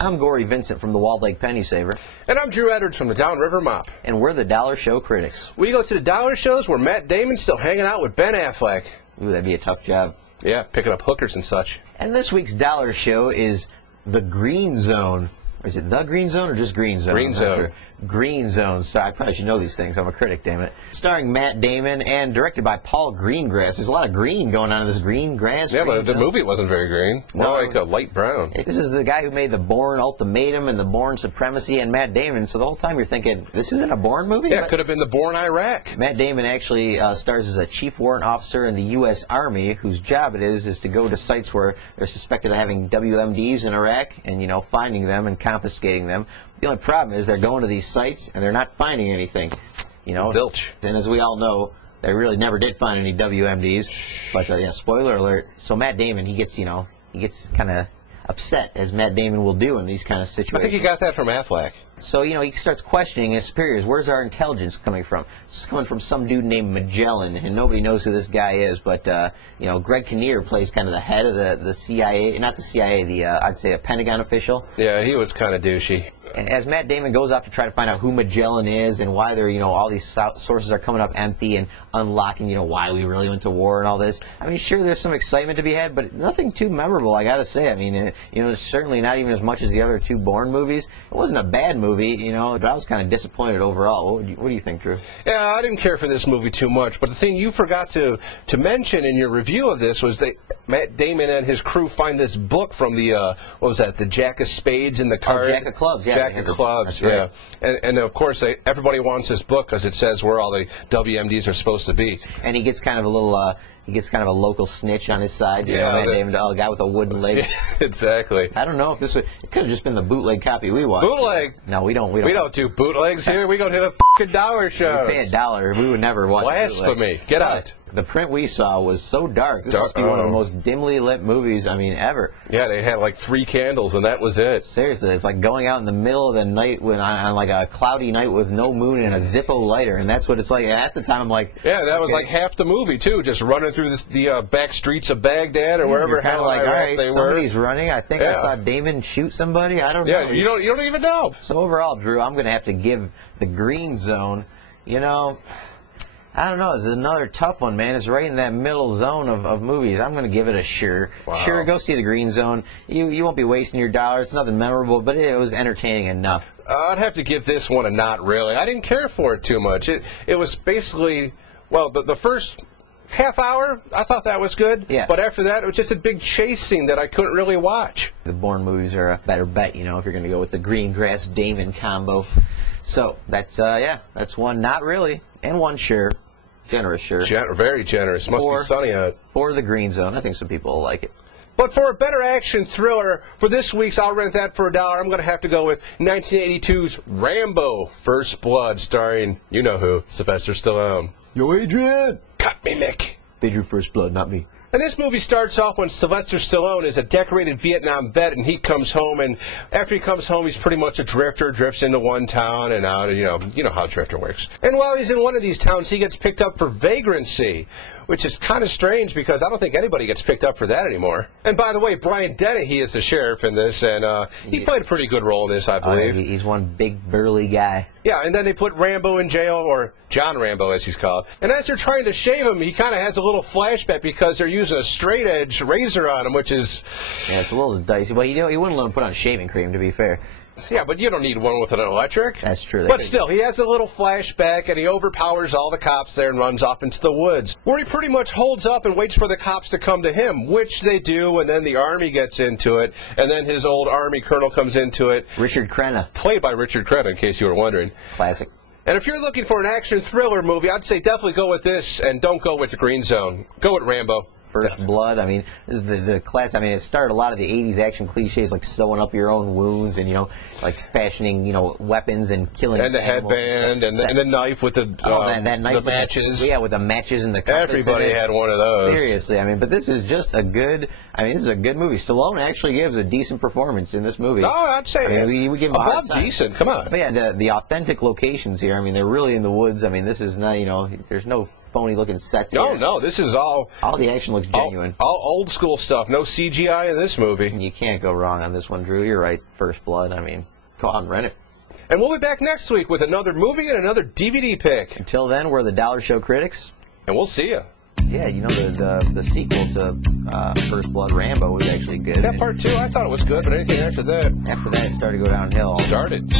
I'm Gory Vincent from the Walled Lake Penny Saver. And I'm Drew Edwards from the Downriver Mop. And we're the Dollar Show Critics. We go to the dollar shows where Matt Damon's still hanging out with Ben Affleck. Ooh, that'd be a tough job. Yeah, picking up hookers and such. And this week's Dollar Show is The Green Zone. Or is it The Green Zone or just Green Zone? Green Zone. Sure. Green Zone. So I probably should know these things. I'm a critic, damn it. Starring Matt Damon and directed by Paul Greengrass. There's a lot of green going on in this green grass. Yeah, but the movie wasn't very green. More like a light brown. This is the guy who made the Bourne Ultimatum and the Bourne Supremacy and Matt Damon. So the whole time you're thinking, this isn't a Bourne movie? Yeah, it could have been the Bourne Iraq. Matt Damon actually stars as a chief warrant officer in the U.S. Army whose job it is to go to sites where they're suspected of having WMDs in Iraq and, finding them and confiscating them. The only problem is they're going to these sites and they're not finding anything, Zilch. And as we all know, they really never did find any WMDs. But yeah, spoiler alert. So Matt Damon, he gets kind of upset, as Matt Damon will do in these kind of situations. I think he got that from Affleck. So, he starts questioning his superiors. Where's our intelligence coming from? It's coming from some dude named Magellan, and nobody knows who this guy is. But, Greg Kinnear plays kind of the head of the CIA, not the CIA, I'd say a Pentagon official. Yeah, he was kind of douchey. And as Matt Damon goes off to try to find out who Magellan is and why they're, all these sources are coming up empty and unlocking, why we really went to war and all this. I mean, sure, there's some excitement to be had, but nothing too memorable, I gotta say. I mean, certainly not even as much as the other two Bourne movies. It wasn't a bad movie, but I was kind of disappointed overall. What do you think, Drew? Yeah, I didn't care for this movie too much, but the thing you forgot to mention in your review of this was that Matt Damon and his crew find this book from the, what was that, the Jack of Spades in the card? Jack of Clubs, yeah. Jack of Clubs, right. Yeah. And of course, everybody wants this book because it says where all the WMDs are supposed to be. And he gets kind of a little, a local snitch on his side. Matt Damon, a guy with a wooden leg. Exactly. I don't know if it could have just been the bootleg copy we watched. Bootleg? No, we don't. We don't do bootlegs here. We go to the f***ing dollar shows. We pay $1. We would never watch Blasphemy. Get out. The print we saw was so dark. This must be one of the most dimly lit movies, ever. Yeah, they had like 3 candles, and that was it. Seriously, it's like going out in the middle of the night on like a cloudy night with no moon and a Zippo lighter, and that's what it's like. At the time, I'm like... Yeah, that was like half the movie, too, just running through the back streets of Baghdad or wherever hell like, Iraq they were. Somebody's running. I think I saw Damon shoot somebody. I don't know. Yeah, you don't even know. So overall, Drew, I'm going to have to give The Green Zone, I don't know. This is another tough one, man. It's right in that middle zone of movies. I'm going to give it a sure. Wow. Sure, go see The Green Zone. You won't be wasting your dollar. It's nothing memorable, but it was entertaining enough. I'd have to give this one a not really. I didn't care for it too much. It was basically, the first half hour, I thought that was good. Yeah. But after that, it was just a big chase scene that I couldn't really watch. The Bourne movies are a better bet, if you're going to go with the Greengrass Damon combo. So that's one not really and one sure. Generous, sure. Very generous. Must be sunny out. For The Green Zone. I think some people will like it. But for a better action thriller, for this week's I'll Rent That for $1, I'm going to have to go with 1982's Rambo: First Blood, starring, you-know-who, Sylvester Stallone. Yo, Adrian! Cut me, Mick. Did your first blood, not me. And this movie starts off when Sylvester Stallone is a decorated Vietnam vet, and he comes home, and after he comes home, he's pretty much a drifter, drifts into one town and out, and you know how a drifter works. And while he's in one of these towns, he gets picked up for vagrancy, which is kind of strange because I don't think anybody gets picked up for that anymore. And by the way, Brian Dennehy is the sheriff in this, and he played a pretty good role in this, I believe. He's one big, burly guy. Yeah, and then they put Rambo in jail, or John Rambo as he's called. And as they're trying to shave him, he kind of has a little flashback because they're using a straight-edge razor on him, which is... Yeah, it's a little dicey. Well, you wouldn't let him put on shaving cream, to be fair. Yeah, but you don't need one with an electric. That's true. But still, he has a little flashback, and he overpowers all the cops there and runs off into the woods, where he pretty much holds up and waits for the cops to come to him, which they do, and then the Army gets into it, and then his old Army colonel comes into it. Richard Crenna. Played by Richard Crenna, in case you were wondering. Classic. And if you're looking for an action thriller movie, I'd say definitely go with this, and don't go with The Green Zone. Go with Rambo. First Blood. This is the class. It started a lot of the 80s action cliches, like sewing up your own wounds and, like fashioning, weapons and killing and the animals. Headband and the knife with the knife the matches. With the matches and the compass. Everybody had one of those. Seriously, but this is just a good, this is a good movie. Stallone actually gives a decent performance in this movie. Oh, I'd say we give him above decent. Come on. But yeah, the authentic locations here, they're really in the woods. This is not, there's no phony looking sets. No, here. no, this is all the action looks genuine. all old school stuff. No CGI in this movie. You can't go wrong on this one, Drew. You're right. First Blood. I mean, go out and rent it. And we'll be back next week with another movie and another DVD pick. Until then, we're the Dollar Show critics. And we'll see you. Yeah, you know, the sequel to First Blood, Rambo, was actually good. That part 2, I thought it was good, but anything after that After that, it started to go downhill. started.